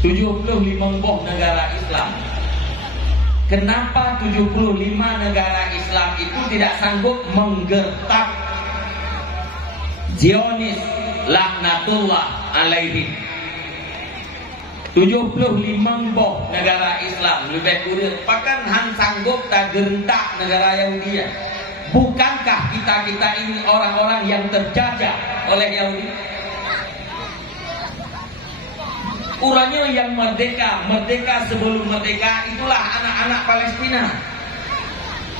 75 negara Islam. Kenapa 75 negara Islam itu tidak sanggup menggertak Zionis laknatullah alaihi? 75 negara Islam lebih kurang pakan han sanggup tak gertak negara Yahudi. Bukankah kita ini orang-orang yang terjajah oleh Yahudi? Uranya yang merdeka sebelum merdeka itulah anak-anak Palestina.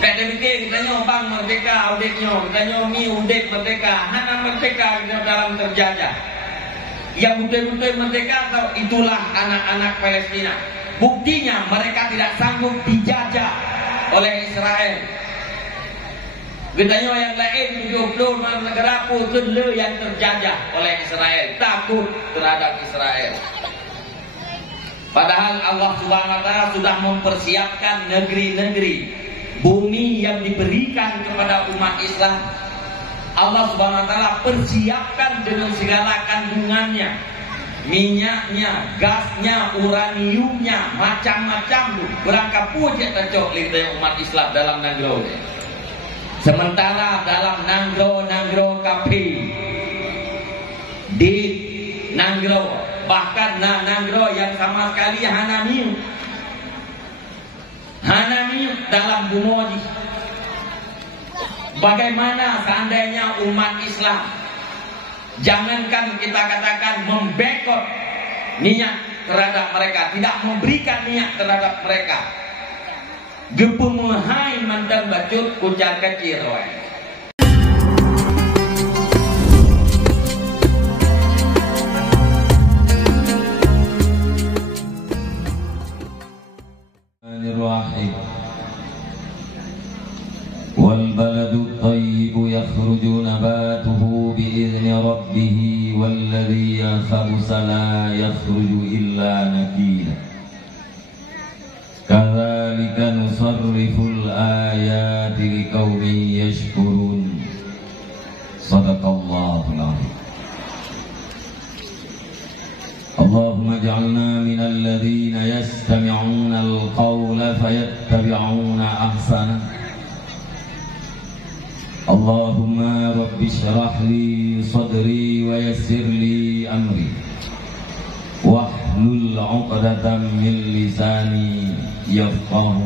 Kayak demikian kitanya bang merdeka, udeknya, kitanya mi udek merdeka, anak merdeka dalam terjajah. Yang betul-betul merdeka itulah anak-anak Palestina. Buktinya mereka tidak sanggup dijajah oleh Israel. Kitanya yang lain 70 negara pun yang terjajah oleh Israel, takut terhadap Israel. Padahal Allah Subhanahu wa taala sudah mempersiapkan negeri-negeri bumi yang diberikan kepada umat Islam. Allah Subhanahu wa taala persiapkan dengan segala kandungannya, minyaknya, gasnya, uraniumnya, macam-macam berangkat pujat tercok oleh umat Islam dalam Nanggro. Sementara dalam Nanggro kapi di Nanggro, bahkan Nanggro yang sama sekali Hanamiu dalam Bumoji. Bagaimana seandainya umat Islam, jangankan kita katakan membekot niat terhadap mereka, tidak memberikan niat terhadap mereka, gepemehai mantan bacut kucar kecil. والبلد الطيب يخرج نباته بإذن ربه والذي خبث لا يخرج إلا نكدا كذلك نصرف الآيات لقوم يشكرون صدق الله العظيم. اللهم اجعلنا من الذين يستمعون القول فيتبعون أحسنه. اللهم رب اشرح لي صدري ويسر لي أمري واحلل عقدة من لساني يفقه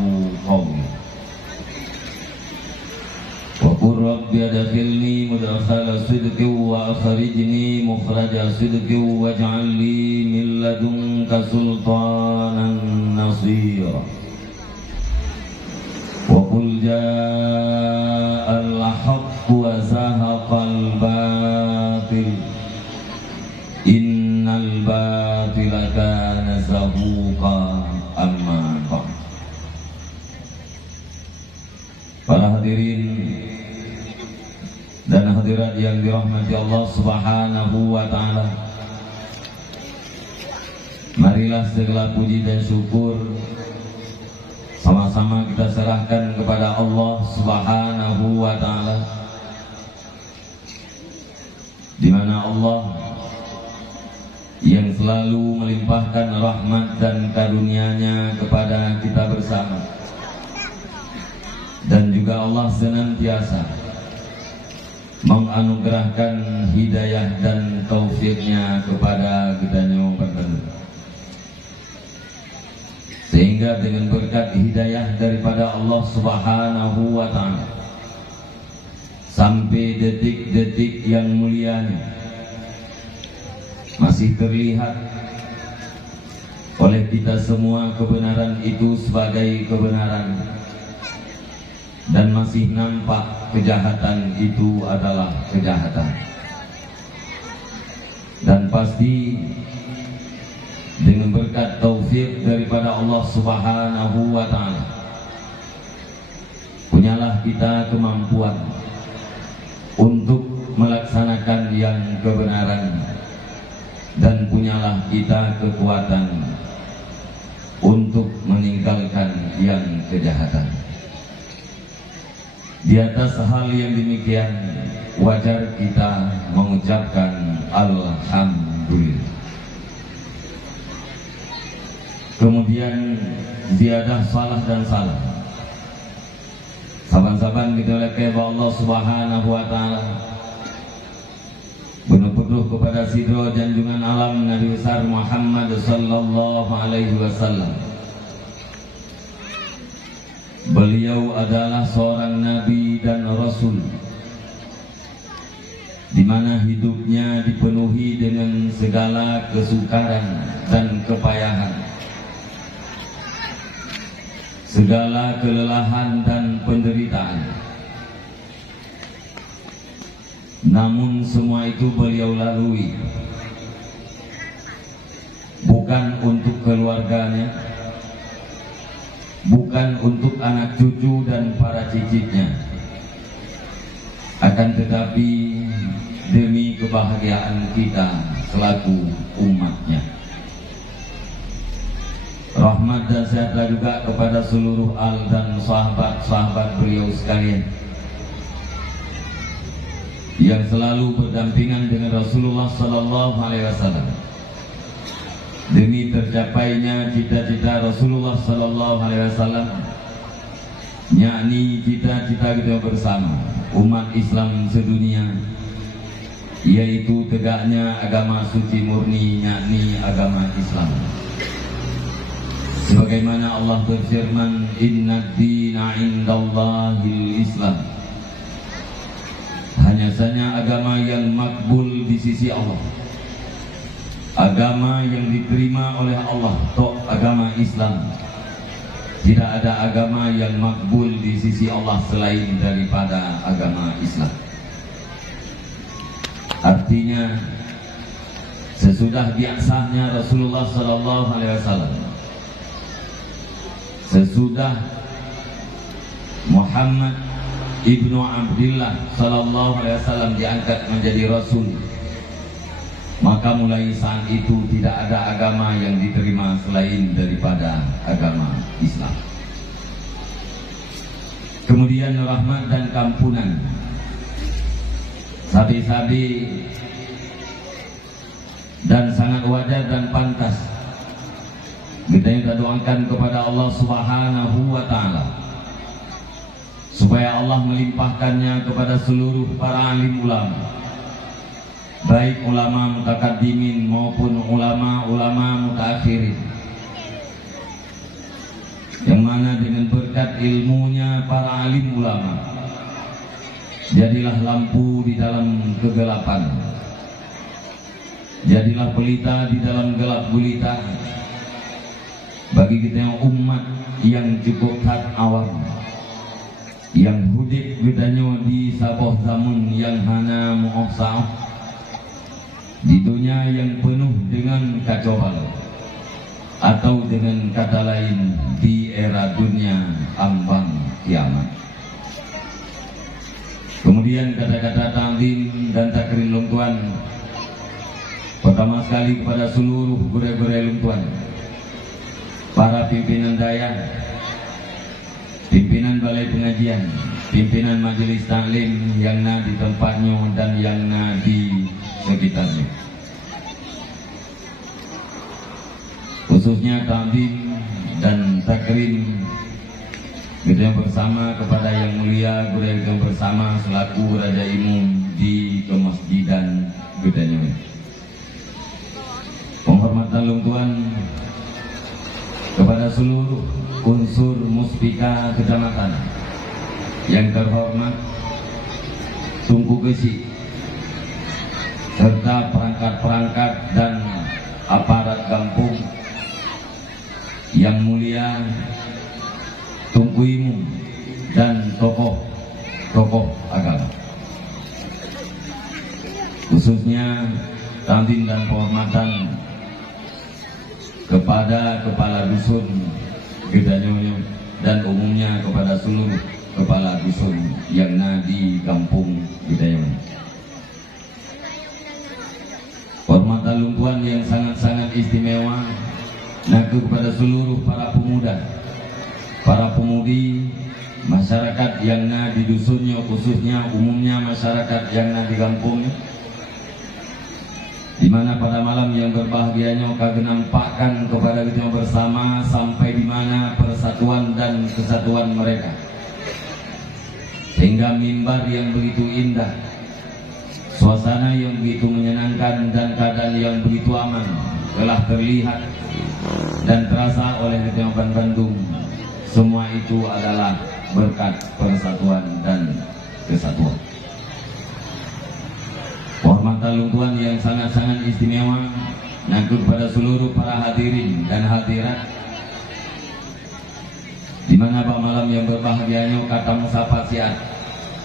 قولي وقل رب ادخلني مدخل صدق وأخرجني مخرج صدق واجعل لي من لدنك سلطانا نصيرا وقل جاء الحق وزهق الباطل إن الباطل كان زهوقا. أما بعد. Para hadirin dan hadirat yang dirahmati Allah Subhanahu wa taala, marilah segala puji dan syukur sama-sama kita serahkan kepada Allah Subhanahu wa taala, di mana Allah yang selalu melimpahkan rahmat dan karunia-Nya kepada kita bersama, dan juga Allah senantiasa menganugerahkan hidayah dan taufik-Nya kepada kita yang tertentu, sehingga dengan berkat hidayah daripada Allah Subhanahu wa ta'ala sampai detik-detik yang mulia ini masih terlihat oleh kita semua kebenaran itu sebagai kebenaran, dan masih nampak kejahatan itu adalah kejahatan. Dan pasti dengan berkat taufik daripada Allah Subhanahu wa ta'ala, punyalah kita kemampuan untuk melaksanakan yang kebenaran, dan punyalah kita kekuatan untuk meninggalkan yang kejahatan. Di atas hal yang demikian, wajar kita mengucapkan Alhamdulillah. kemudian ziyadah salah dan salah. Saban-saban kita lekeh Allah Subhanahu wa taala. Benuh-benuh kepada sidro janjungan alam Nabi besar Muhammad sallallahu alaihi wasallam. Beliau adalah seorang nabi dan rasul, di mana hidupnya dipenuhi dengan segala kesukaran dan kepayahan, segala kelelahan dan penderitaan. Namun semua itu beliau lalui, bukan untuk keluarganya, bukan untuk anak cucu dan para cicitnya, akan tetapi demi kebahagiaan kita selaku umatnya. Rahmat dan sejahtera juga kepada seluruh al dan sahabat-sahabat beliau sekalian yang selalu berdampingan dengan Rasulullah sallallahu alaihi wasallam demi tercapainya cita-cita Rasulullah sallallahu alaihi wasallam, yakni cita-cita kita bersama umat Islam sedunia, yaitu tegaknya agama suci murni, yakni agama Islam. Sebagaimana Allah berfirman, "Innad dina 'indallahil Islam." Hanya saja agama yang makbul di sisi Allah, agama yang diterima oleh Allah, tok agama Islam. Tidak ada agama yang makbul di sisi Allah selain daripada agama Islam. Artinya, sesudah biasanya Rasulullah sallallahu alaihi wasallam, sesudah Muhammad Ibnu Abdillah sallallahu alaihi wasallam diangkat menjadi rasul, maka mulai saat itu tidak ada agama yang diterima selain daripada agama Islam. Kemudian rahmat dan kampunan, sabi-sabi dan sangat wajar dan pantas kita doakan kepada Allah Subhanahu wa taala supaya Allah melimpahkannya kepada seluruh para alim ulama, baik ulama mutakaddimin maupun ulama-ulama mutakhirin, yang mana dengan berkat ilmunya para alim ulama jadilah lampu di dalam kegelapan, jadilah pelita di dalam gelap gulita bagi kita yang umat yang cukup tak awam, yang hudik bedanya di saboh zaman yang hana mu'afsa'ah, di dunia yang penuh dengan kacau balau, atau dengan kata lain di era dunia ambang kiamat. Kemudian kata-kata ta'zim dan takrim lungtuan pertama sekali kepada seluruh gure-gure lungtuan, para pimpinan daya, pimpinan balai pengajian, pimpinan majelis taklim yang na di tempatnya dan yang na di sekitarnya. Khususnya ta'zim dan takrim kita bersama kepada yang mulia guru kita bersama selaku Raja Imum di Kemasjidan Gedanya. Penghormatan lungtuan kepada seluruh unsur muspika kecamatan yang terhormat, Tungku Gesi, serta perangkat-perangkat dan aparat kampung yang mulia, Tungku Imum dan tokoh-tokoh agama, khususnya ta'zim dan penghormatan kepada kepala dusun Gedanyonyo dan umumnya kepada seluruh kepala dusun yang ada di kampung Gedanyonyo. Hormatan lungkuan yang sangat-sangat istimewa naku kepada seluruh para pemuda, para pemudi, masyarakat yang ada di dusunnya, khususnya umumnya masyarakat yang ada di kampungnya, di mana pada malam yang berbahagianya kami nampakkan kepada kita bersama sampai di mana persatuan dan kesatuan mereka, sehingga mimbar yang begitu indah, suasana yang begitu menyenangkan dan keadaan yang begitu aman telah terlihat dan terasa oleh Kecamatan Bandung. Semua itu adalah berkat persatuan dan kesatuan. Hormatan Tuhan yang sangat-sangat istimewa nyangkut pada seluruh para hadirin dan hadirat, di mana pada malam yang berbahagianya kata musafat siat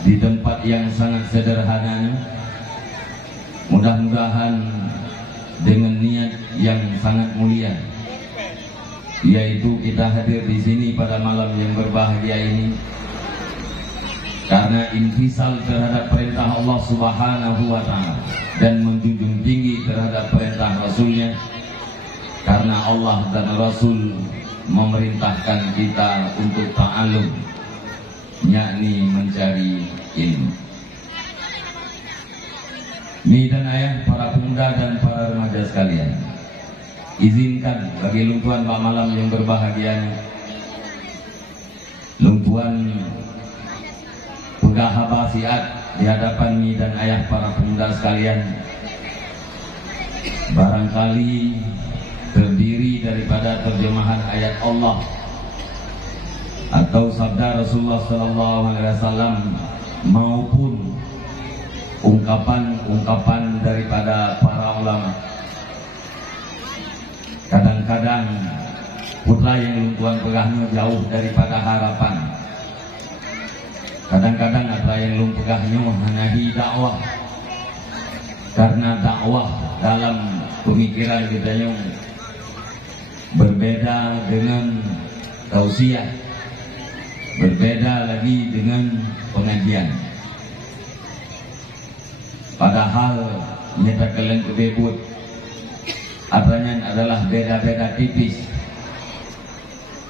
di tempat yang sangat sederhananya, mudah-mudahan dengan niat yang sangat mulia, yaitu kita hadir di sini pada malam yang berbahagia ini karena infisal terhadap perintah Allah Subhanahu wa Ta'ala dan menjunjung tinggi terhadap perintah Rasulnya, karena Allah dan Rasul memerintahkan kita untuk ta'alum, yakni mencari ilmu. Mi dan ayah, para pemuda dan para remaja sekalian, izinkan bagi lungtuan Pak malam yang berbahagia, lungtuan pegahaba siat di hadapan mi dan ayah para pemuda sekalian, barangkali terdiri daripada terjemahan ayat Allah atau sabda Rasulullah SAW maupun ungkapan-ungkapan daripada para ulama. Kadang-kadang putra yang lungtuan pegahnya jauh daripada harapan. Kadang-kadang ada yang lung pegahnya hanahi dakwah, karena dakwah dalam pemikiran kita yang berbeda dengan tausiah, berbeda lagi dengan pengajian. Padahal nyata kalian kebebut adanya adalah beda-beda tipis,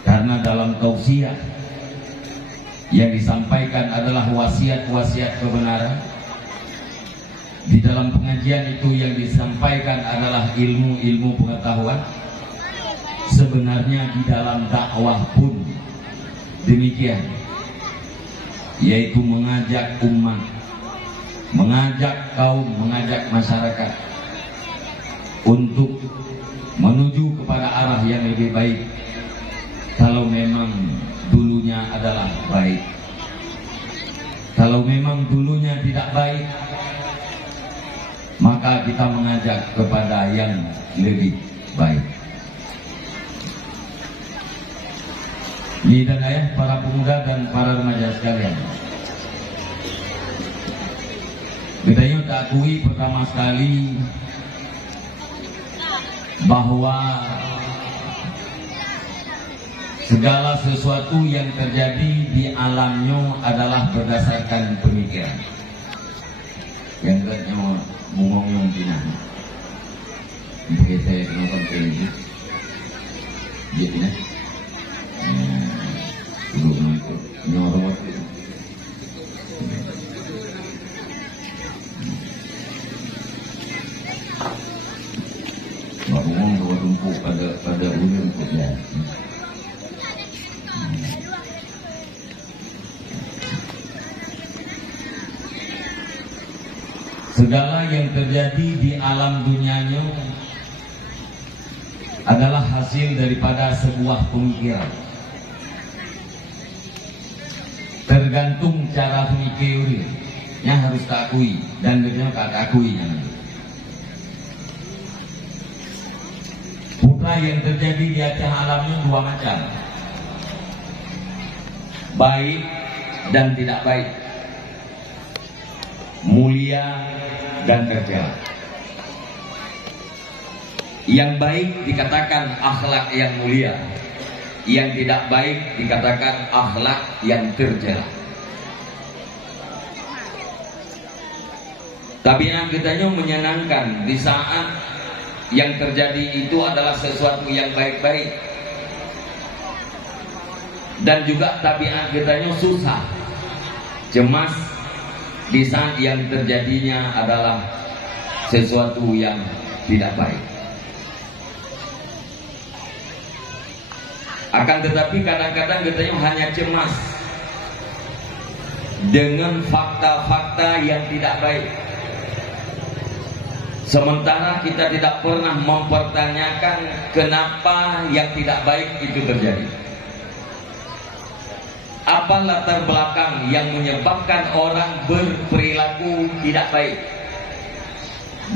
karena dalam tausiah yang disampaikan adalah wasiat-wasiat kebenaran. Di dalam pengajian itu yang disampaikan adalah ilmu-ilmu pengetahuan. Sebenarnya di dalam dakwah pun demikian, yaitu mengajak umat, mengajak kaum, mengajak masyarakat untuk menuju kepada arah yang lebih baik. Kalau memang dulunya adalah baik, kalau memang dulunya tidak baik, maka kita mengajak kepada yang lebih baik. Ini dan ayah, para pemuda dan para remaja sekalian, kita yang tak akui pertama sekali bahwa segala sesuatu yang terjadi di alamnya adalah berdasarkan pemikiran. Yang kedua, bungong yang pinang. Mungkin saya kenapa ini? Dia pinang. Dulu mengikut nyorot. Bungong dua tumpuk pada ujung ya. Segala yang terjadi di alam dunianya adalah hasil daripada sebuah pemikiran. Tergantung cara pemikirnya harus takui dan bagaimana tak takuinya. Putra yang terjadi di atas alamnya dua macam, baik dan tidak baik, mulia dan tercela. Yang baik dikatakan akhlak yang mulia, yang tidak baik dikatakan akhlak yang tercela. Tabiat kitanya menyenangkan di saat yang terjadi itu adalah sesuatu yang baik-baik, dan juga tabiat kitanya susah, cemas di saat yang terjadinya adalah sesuatu yang tidak baik. Akan tetapi kadang-kadang kita hanya cemas dengan fakta-fakta yang tidak baik, sementara kita tidak pernah mempertanyakan kenapa yang tidak baik itu terjadi. Apa latar belakang yang menyebabkan orang berperilaku tidak baik,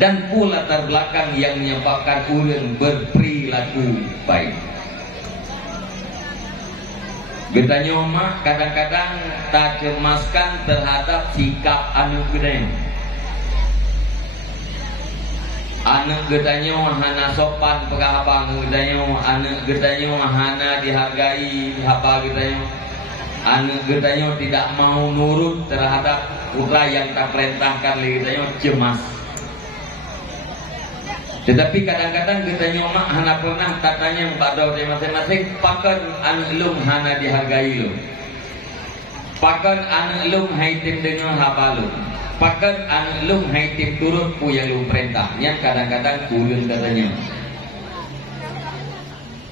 dan pula latar belakang yang menyebabkan orang berperilaku baik. Kita nyomak kadang-kadang tak cemaskan terhadap sikap anu gedeng. Anak gedanyo hana sopan pegah anu gedanyo, anak gedanyo hana dihargai apa gedanyo, anak gedanyo tidak mau nurut terhadap putra yang tak perintahkan gedanyo, cemas. Tetapi kadang-kadang kita nyomak hana pernah katanya pada masing-masing pakan anu lum hana dihargai lu, pakan anu lum haitim dengan habalum, pakan anu lum haitim turut pu yang lum perintahnya. Kadang-kadang kurun katanya.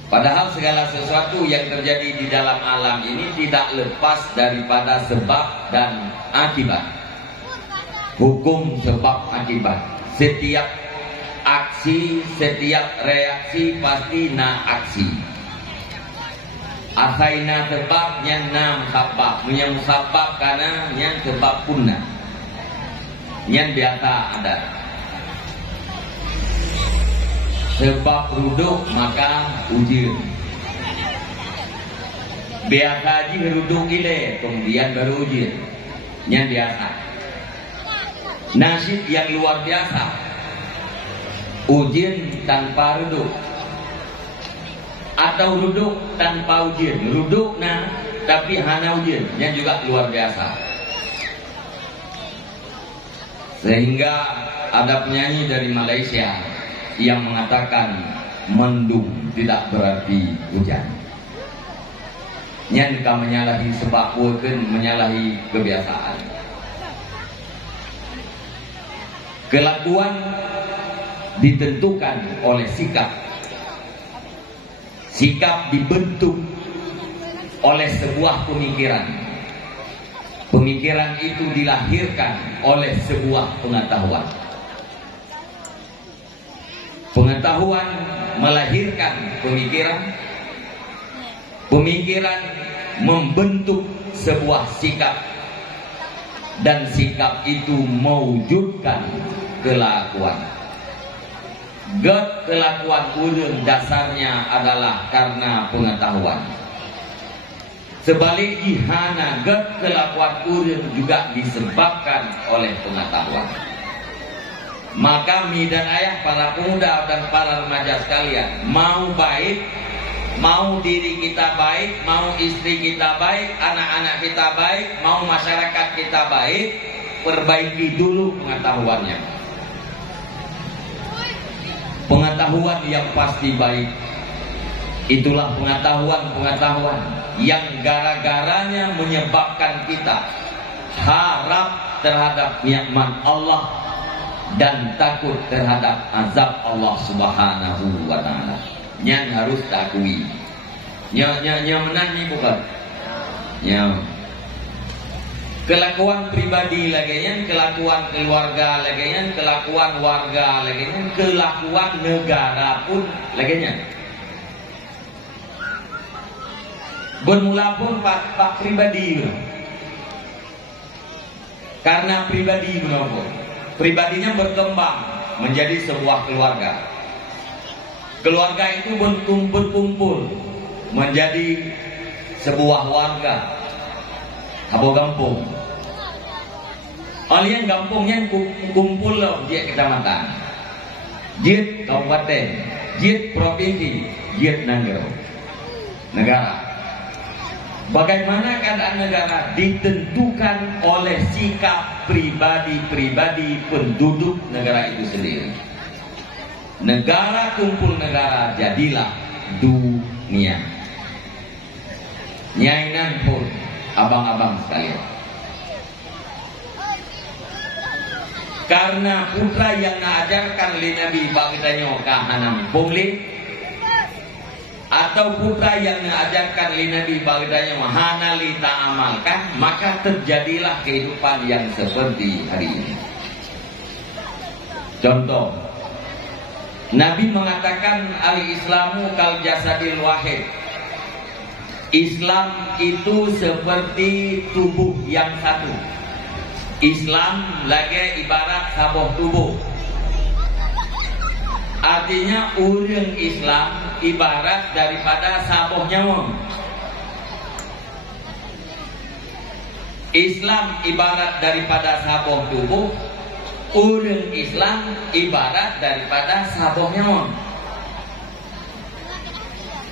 Padahal segala sesuatu yang terjadi di dalam alam ini tidak lepas daripada sebab dan akibat. Hukum sebab akibat. Setiap aksi, setiap reaksi pasti na aksi. Asaina sebab yang nam sabab, yang sabab karena yang sebab punna, yang biasa ada. Sebab ruduk maka ujir. Biasa aja ruduk ile, kemudian baru ujir. Yang biasa. Nasib yang luar biasa. Ujin tanpa ruduk, atau ruduk tanpa ujin. Ruduk nah tapi hana ujin, yang juga luar biasa. Sehingga ada penyanyi dari Malaysia yang mengatakan mendung tidak berarti hujan. Yang ka menyalahi sebab bukan menyalahi kebiasaan. Kelakuan ditentukan oleh sikap. Sikap dibentuk oleh sebuah pemikiran. Pemikiran itu dilahirkan oleh sebuah pengetahuan. Pengetahuan melahirkan pemikiran. Pemikiran membentuk sebuah sikap. Dan sikap itu mewujudkan kelakuan. Kelakuan urang dasarnya adalah karena pengetahuan. Sebaliknya kelakuan urang juga disebabkan oleh pengetahuan. Maka mi dan ayah, para pemuda dan para remaja sekalian, mau baik, mau diri kita baik, mau istri kita baik, anak-anak kita baik, mau masyarakat kita baik, perbaiki dulu pengetahuannya. Pengetahuan yang pasti baik, itulah pengetahuan yang gara-garanya menyebabkan kita harap terhadap nikmat Allah dan takut terhadap azab Allah Subhanahu wa ta'ala. Yang harus takui. Menangi bukan? Kelakuan pribadi lagi, kelakuan keluarga lagi, kelakuan warga lagi, kelakuan negara pun lagi. Bermula pun pak pribadi, karena pribadi menopor, pribadinya berkembang menjadi sebuah keluarga. Keluarga itu berkumpul menjadi sebuah warga. Abo kampung, kalian kampungnya kumpul loh, dia kecamatan, dia kabupaten, dia provinsi, dia negara. Bagaimana keadaan negara ditentukan oleh sikap pribadi-pribadi penduduk negara itu sendiri. Negara kumpul negara, jadilah dunia. Nyainan pun abang-abang sekalian. Karena putra yang mengajarkan li Nabi bagdanya kahanam pungli, atau putra yang mengajarkan li Nabi bagdanya mahana li ta'amalkan, maka terjadilah kehidupan yang seperti hari ini. Contoh, Nabi mengatakan al-Islamu kal jasadil wahid. Islam itu seperti tubuh yang satu. Islam lagi ibarat sabuh tubuh. Artinya orang Islam ibarat daripada sabuh nyawa. Islam ibarat daripada sabuh tubuh. Orang Islam ibarat daripada sabuh nyawa.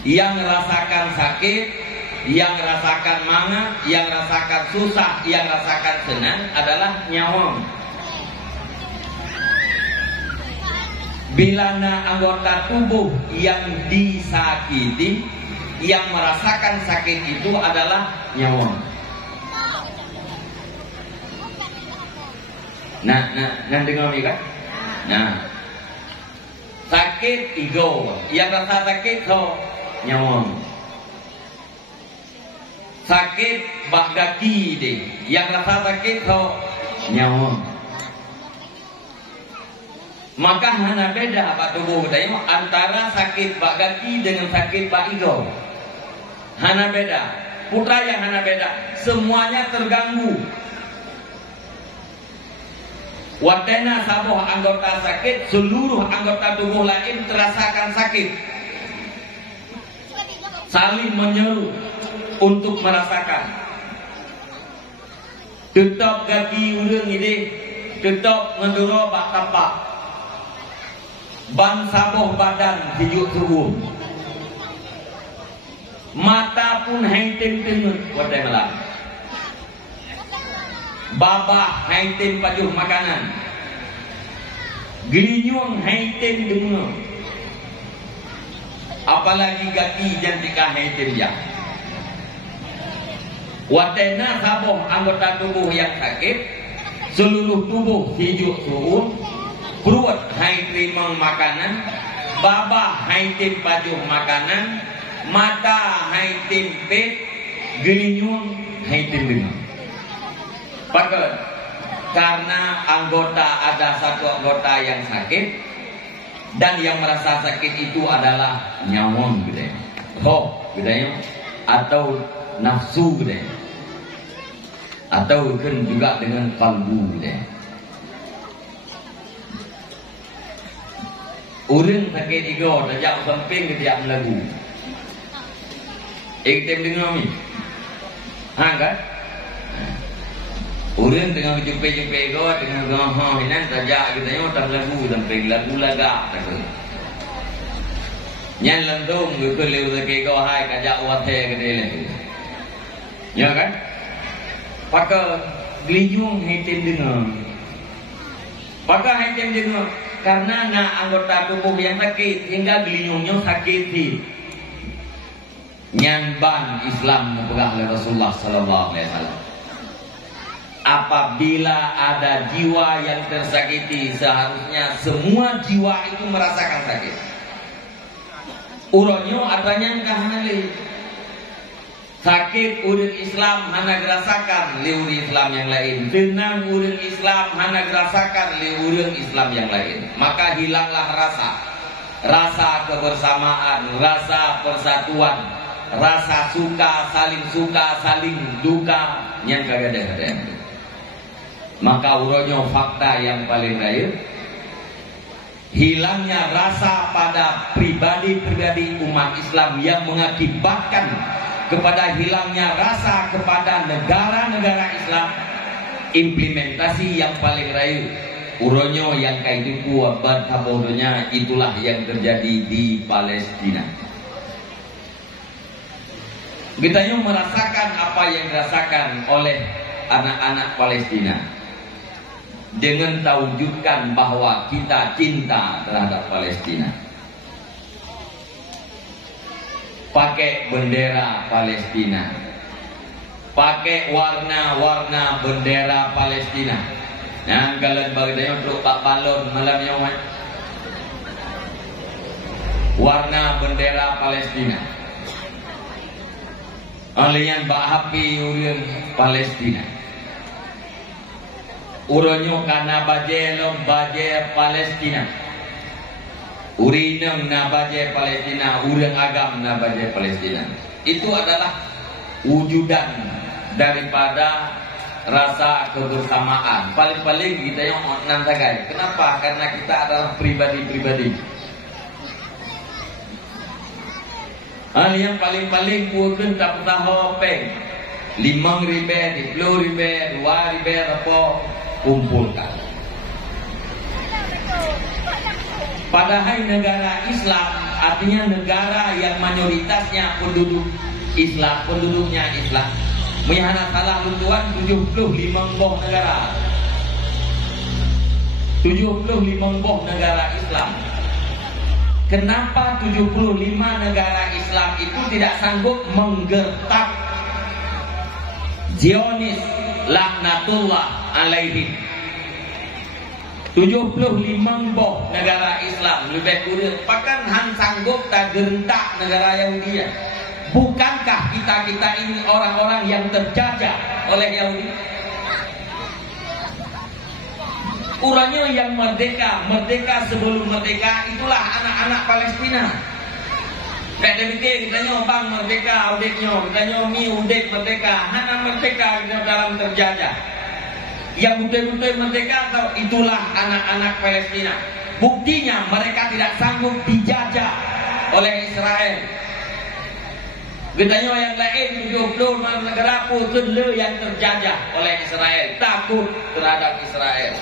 Yang rasakan sakit, yang rasakan manga, yang rasakan susah, yang rasakan senang adalah nyawa. Bila anggota tubuh yang disakiti, yang merasakan sakit itu adalah nyawa. Nah dengar ni kan? Nah, sakit ego, yang rasa sakit so nyawa. Sakit bak kaki deh, yang rasa sakit so nyawa. Maka hana beda pak tubuh dayo antara sakit bak kaki dengan sakit bak ego. Hana beda. Putra yang hana beda, semuanya terganggu. Wadena sabuh anggota sakit, seluruh anggota tubuh lain terasakan sakit. Saling menyeru untuk merasakan. Tetap kaki urang ini, tetap menduro bak tapak. Ban sabuh badan hijuk tubuh. Mata pun haitin tenut wadai malam. Babah haitin pajuh makanan, gelinyung haitin dengar, apalagi kaki jantika haitin ya. Watena sabuh anggota tubuh yang sakit, seluruh tubuh hijuk suun, perut haitin makanan, babah haitin pajuh makanan, mata haitin pet, gelinyung haitin dengar. Pakai karena ada satu anggota yang sakit dan yang merasa sakit itu adalah nyawa gitu, roh gitu, atau nafsu gitu, atau kan juga dengan kalbu gitu. Orang sakit ego sejak samping ketiak lagu. Iktim dengar ni, kan? Orang tengah jumpa-jumpa ego dengan gahah ini saja kita nyo tak lagu sampai lagu laga tak. Nyan lentung ke leu ke ego hai kajak wate ke dele. Ya kan? Pakai gelinyung hitim dengar. Pakai hitim dengar karena anggota tubuh yang sakit hingga gelinyungnya sakit di. Nyan ban Islam pegang oleh Rasulullah sallallahu alaihi wasallam. Apabila ada jiwa yang tersakiti, seharusnya semua jiwa itu merasakan sakit. Uronyo adanya kahanali. Sakit urut Islam hana gerasakan li urut Islam yang lain. Tenang urut Islam hana gerasakan li urut Islam yang lain. Maka hilanglah rasa kebersamaan, rasa persatuan, rasa suka, saling duka yang kagak-kagak. Maka uronyo fakta yang paling raya, hilangnya rasa pada pribadi-pribadi umat Islam yang mengakibatkan kepada hilangnya rasa kepada negara-negara Islam. Implementasi yang paling raya uronyo yang kaitu kuabat kabodonya, itulah yang terjadi di Palestina. Kita yang merasakan apa yang dirasakan oleh anak-anak Palestina dengan taujudkan bahwa kita cinta terhadap Palestina. Pakai bendera Palestina, pakai warna-warna bendera Palestina, Nah, kalau bagainya truk pak balon malamnya warna bendera Palestina. Alian bak happy urian Palestina. Uronyo kana baje Palestina. Urinam na baje Palestina, urang agam na baje Palestina. Itu adalah wujudan daripada rasa kebersamaan. Paling-paling kita yang nantagai. Kenapa? Karena kita adalah pribadi-pribadi. Hal yang paling-paling mungkin tak tahu peng 5.000, 10.000, 2.000 apa kumpulkan. Padahal negara Islam artinya negara yang mayoritasnya penduduk Islam, penduduknya Islam. Menyana salah lutuan 75 negara. 75 negara Islam. Kenapa 75 negara Islam itu tidak sanggup menggertak Zionis laknatullah alaihim? 75 negara Islam lebih kurang pakan han sanggup tak gertak negara Yahudi. Bukankah kita ini orang-orang yang terjajah oleh Yahudi? Uranya yang merdeka sebelum merdeka itulah anak-anak Palestina. Kayak demikian kita bang merdeka, udeknya, kita mi udek merdeka, anak merdeka dalam terjajah. Yang betul-betul merdeka itulah anak-anak Palestina. Buktinya mereka tidak sanggup dijajah oleh Israel. Gedanya yang lain 70 negara pun yang terjajah oleh Israel, takut terhadap Israel.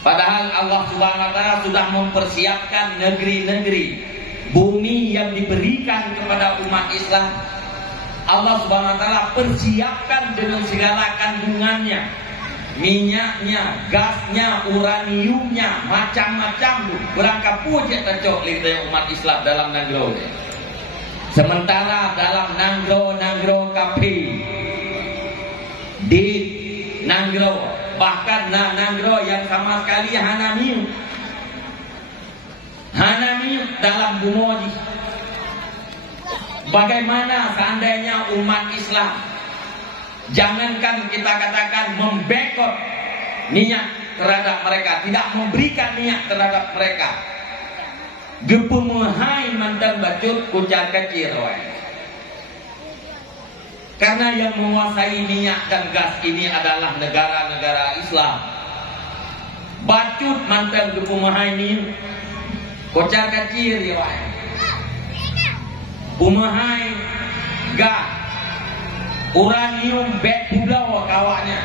Padahal Allah Subhanahu wa taala sudah mempersiapkan negeri-negeri bumi yang diberikan kepada umat Islam. Allah Subhanahu wa taala persiapkan dengan segala kandungannya, minyaknya, gasnya, uraniumnya, macam-macam berangkat pujat tercok oleh umat Islam dalam Nanggro. Sementara dalam Nanggro kapi di Nanggro, bahkan Nanggro yang sama sekali Hanamiu dalam Bumoji. Bagaimana seandainya umat Islam, jangankan kita katakan membekot minyak terhadap mereka, tidak memberikan minyak terhadap mereka, gepumahai mantan bacut kucar kecil. Karena yang menguasai minyak dan gas ini adalah negara-negara Islam. Bacut mantan gepumahai ini kucar kecil ya. Umahai gas uranium bek pulau kawannya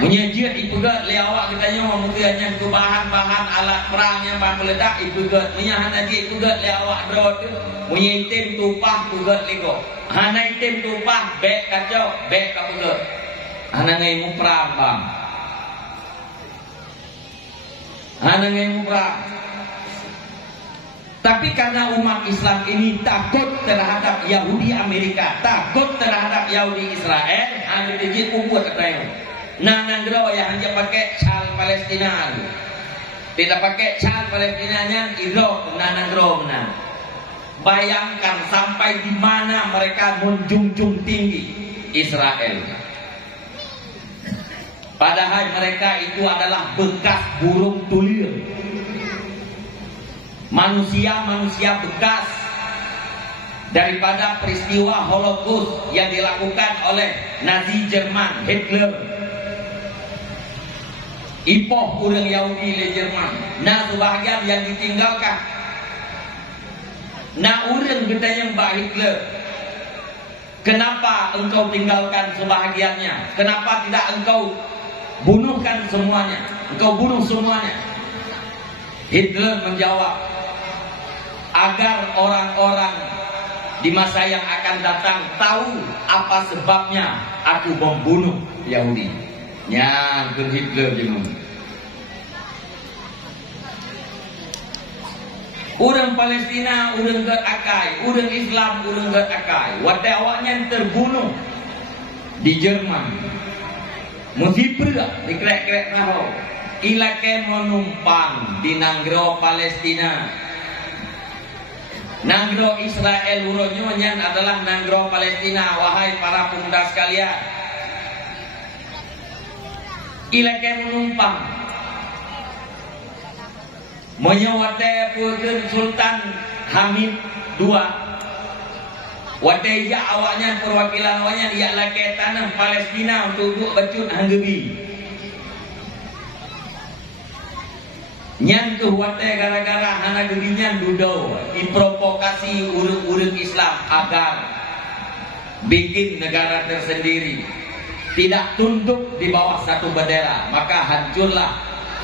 menyejir itu gak liawak kitanya memutiannya itu bahan-bahan alat perang yang bahan meledak itu gak menyahan aja itu gak liawak drone menyitim tupah itu gak ligo hana itim tupah bek kacau bek kapulut hana ngaimu perang bang hana ngaimu perang. Tapi karena umat Islam ini takut terhadap Yahudi Amerika, takut terhadap Yahudi Israel, ambil dijit ubud katanya. Nah, Nanggro yang hanya pakai cal Palestina, tidak pakai cal Palestinanya, itu Nanggro mana? Bayangkan sampai di mana mereka menjunjung tinggi Israel. Padahal mereka itu adalah bekas burung tulir. Manusia-manusia bekas daripada peristiwa Holocaust yang dilakukan oleh Nazi Jerman, Hitler. Ipoh orang Yahudi le Jerman. Nah, sebahagian yang ditinggalkan. Nah, orang kita yang Mbak Hitler. Kenapa engkau tinggalkan sebahagiannya? Kenapa tidak engkau bunuhkan semuanya? Engkau bunuh semuanya. Hitler menjawab, agar orang-orang di masa yang akan datang tahu apa sebabnya aku membunuh Yahudi. Ya, Hitler jenuh. Orang Palestina, orang Akai, orang Islam, orang Akai. Wadah awaknya terbunuh di Jerman. musibra dikrek-krek naho ilake menumpang di Nanggro Palestina. Nanggro Israel uronyonya adalah Nanggro Palestina. Wahai para pemuda sekalian, ilake menumpang menyewate purkeun Sultan Hamid II. Wate ya awaknya perwakilan awaknya dia lake tanah Palestina untuk duduk becut hanggebi. Nyan tu wate gara-gara hana gerinya dudau diprovokasi urut-urut Islam agar bikin negara tersendiri, tidak tunduk di bawah satu bendera, maka hancurlah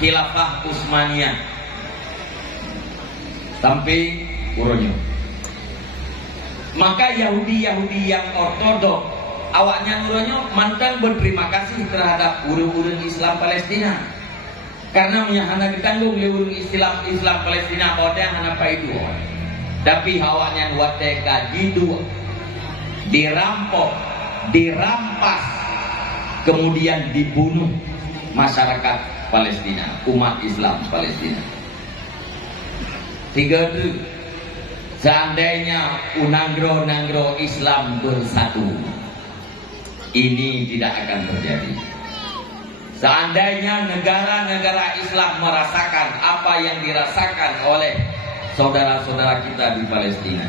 Khilafah Utsmaniyah sampai uronyo. Maka Yahudi-Yahudi yang ortodok awaknya uronyo mantang berterima kasih terhadap urut-urut Islam Palestina, karena menyahana ditanggung oleh urut Islam Palestina bahwa dia hana paidu. Tapi awaknya wate kajidu dirampok, dirampas, kemudian dibunuh masyarakat Palestina, umat Islam Palestina. Tiga itu, seandainya Nanggro Islam bersatu, ini tidak akan terjadi. Seandainya negara-negara Islam merasakan apa yang dirasakan oleh saudara-saudara kita di Palestina,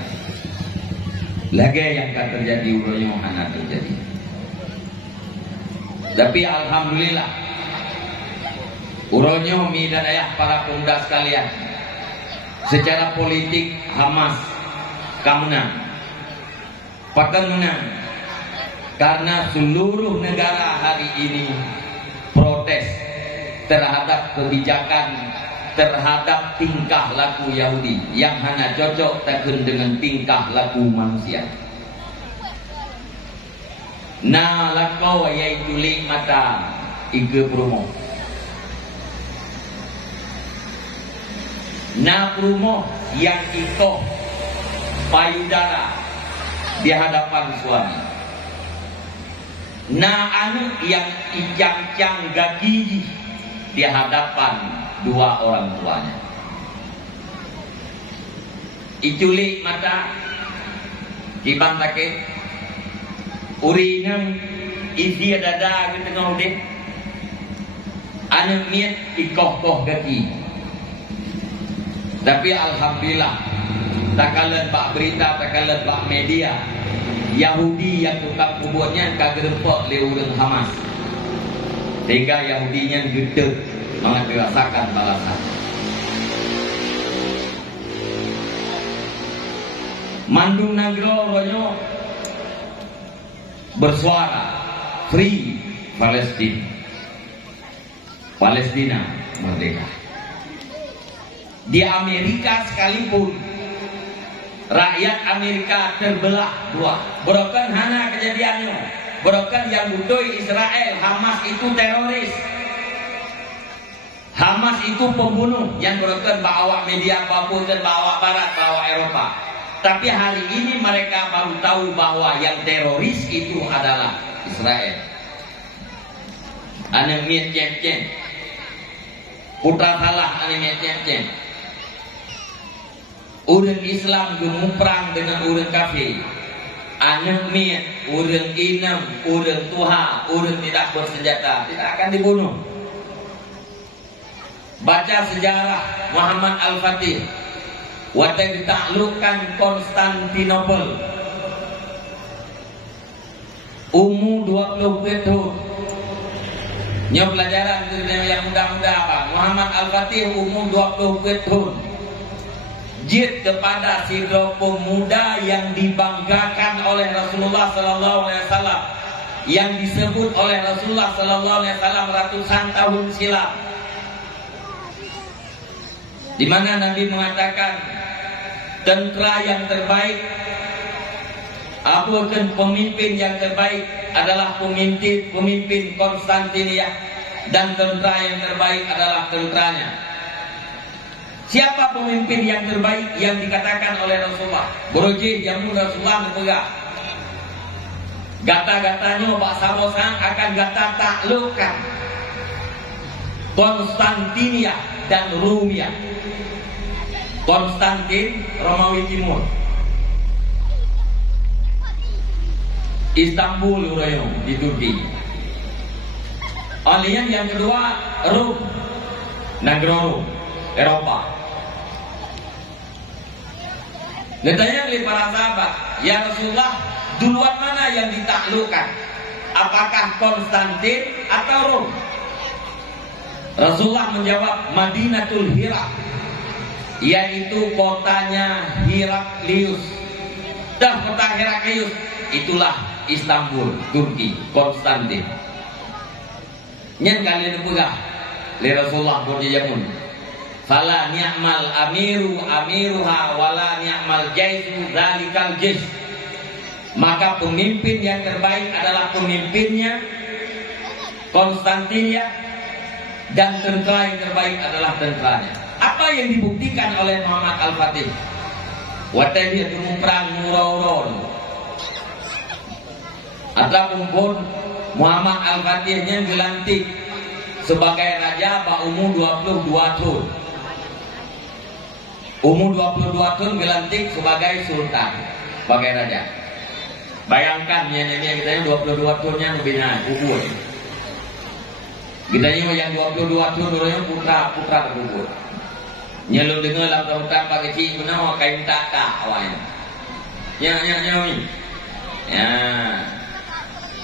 lagi yang akan terjadi uronyo hana terjadi. Tapi alhamdulillah uronyo mi dan ayah para pemuda sekalian, secara politik Hamas menang, pakan menang, karena seluruh negara hari ini protes terhadap kebijakan, terhadap tingkah laku Yahudi yang hanya cocok takun dengan tingkah laku manusia. Na lakau yaitu lik mata ike promo. Na promo yang ikoh payudara di hadapan suami. Na anu yang ijang-jang gagi di hadapan dua orang tuanya. Iculik mata ibang take uringan isi dada ke tengah deh. Anu miet ikoh-koh gagi. Tapi alhamdulillah takalan pak berita, takalan pak media, Yahudi yang tukang kuburnya kagerempok le urang Hamas, sehingga Yahudinya gedeg merasakan balasan. Mandung Nanggro ronyo bersuara free Palestina, Palestina merdeka. Di Amerika sekalipun rakyat Amerika terbelah dua. Berokan hana kejadiannya, berokan yang butuh Israel, Hamas itu teroris, Hamas itu pembunuh, yang berokan bawa media apapun dan bawa Barat, bawa Eropa. Tapi hari ini mereka baru tahu bahwa yang teroris itu adalah Israel. Ane miet cen-cen, putra salah ane miet cen-cen. Urang Islam gemumprang dengan urang kafir. Anak miet, urang inam, urang tuha, urang tidak bersenjata, tidak akan dibunuh. Baca sejarah Muhammad Al-Fatih, waktu ditaklukkan Konstantinopel, umur 20 tahun. Nyo pelajaran yang muda-muda apa? Muhammad Al-Fatih umur 20 tahun. Jid kepada si pemuda yang dibanggakan oleh Rasulullah Sallallahu Alaihi Wasallam, yang disebut oleh Rasulullah Sallallahu Alaihi Wasallam ratusan tahun silam, di mana Nabi mengatakan tentara yang terbaik, apapun pemimpin yang terbaik adalah pemimpin Konstantinia, dan tentara yang terbaik adalah tentaranya. Siapa pemimpin yang terbaik yang dikatakan oleh Rasulullah? Borojih jamu Rasulullah berpegang. Gata-gatanya bangsa Bosang akan gata taklukkan Konstantinia dan Rumia. Konstantin Romawi Timur, Istanbul Urayo di Turki. Alian yang kedua Rum, negara Rum, Eropa. Ditanya oleh para sahabat, ya Rasulullah, duluan mana yang ditaklukkan? Apakah Konstantin atau Rum? Rasulullah menjawab, Madinatul Hirak, yaitu kotanya Heraklius. Dan kota Heraklius itulah Istanbul, Turki, Konstantin. Nyen kalian pegah li Rasulullah berjamun. Fala ni'mal amiru amiruha wala ni'mal jaisu zalikal jais. Maka pemimpin yang terbaik adalah pemimpinnya Konstantinia, dan tentara yang terbaik adalah tentaranya. Apa yang dibuktikan oleh Muhammad Al-Fatih? Watanya itu perang murau-urau. Ataupun pun Muhammad Al-Fatihnya dilantik sebagai raja umur 22 tahun. Umur 22 tahun dilantik sebagai sultan, sebagai raja. Bayangkan ya, ini kita yang 22 tahunnya bina kubur. Kita ini yang 22 tahun dulunya putra kubur. Nyelur dengar dalam hutan pakai cik guna kain tata awalnya. Ya.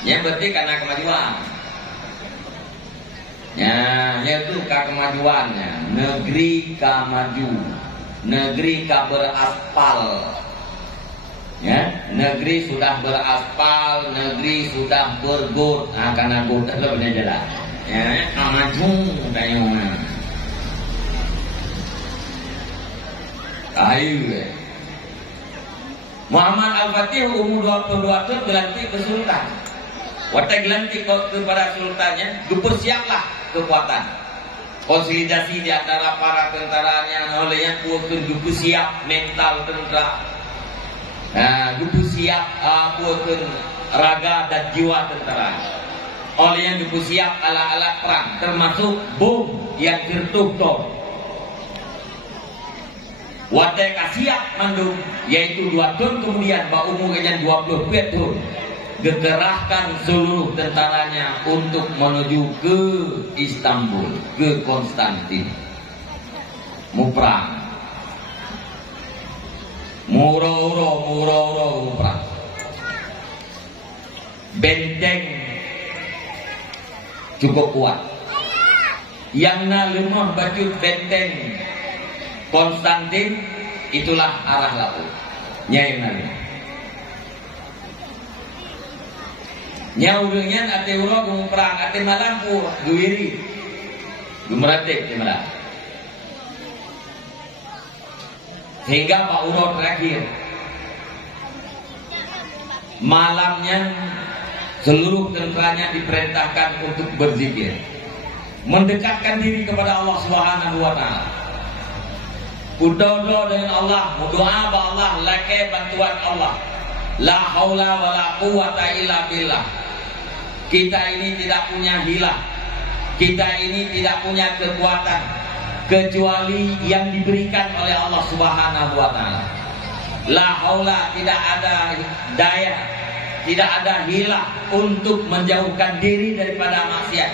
Ya berarti karena kemajuan. Ya itu kemajuannya. Negeri ka maju, negeri ka beraspal. Ya, negeri sudah beraspal, negeri sudah bergot. Nah, karena got itu benar jelas. Ya, maju dayungnya. Ayo. Muhammad Al-Fatih umur 22 tahun dilantik ke sultan. Waktu dilantik kepada sultannya, dipersiaplah kekuatan. Konsolidasi di antara para tentaranya, olehnya kuatkan siap mental tentara. Nah, siap kuatkan raga dan jiwa tentara. Oleh yang siap alat-alat perang, termasuk bom yang tertutup. Wadah siap mandung, yaitu 2 tahun kemudian, umurnya 20 tahun, dikerahkan seluruh tentaranya untuk menuju ke Istanbul, ke Konstantin, mau perang, murau perang. Benteng cukup kuat. Yang lemah baju benteng Konstantin itulah arah laut. Nyai nali. Nyaurungan ate uro gum perang ate malampu duiri. Gumratek cemara. Hingga Pak Uro terakhir. Malamnya seluruh tentaranya diperintahkan untuk berzikir, mendekatkan diri kepada Allah Subhanahu wa taala. Berdoa dengan Allah, berdoa kepada Allah, lake bantuan Allah. La haula wala quwata illa billah. Kita ini tidak punya hilah, kita ini tidak punya kekuatan kecuali yang diberikan oleh Allah Subhanahu wa taala. La haula, tidak ada daya, tidak ada hilah untuk menjauhkan diri daripada maksiat.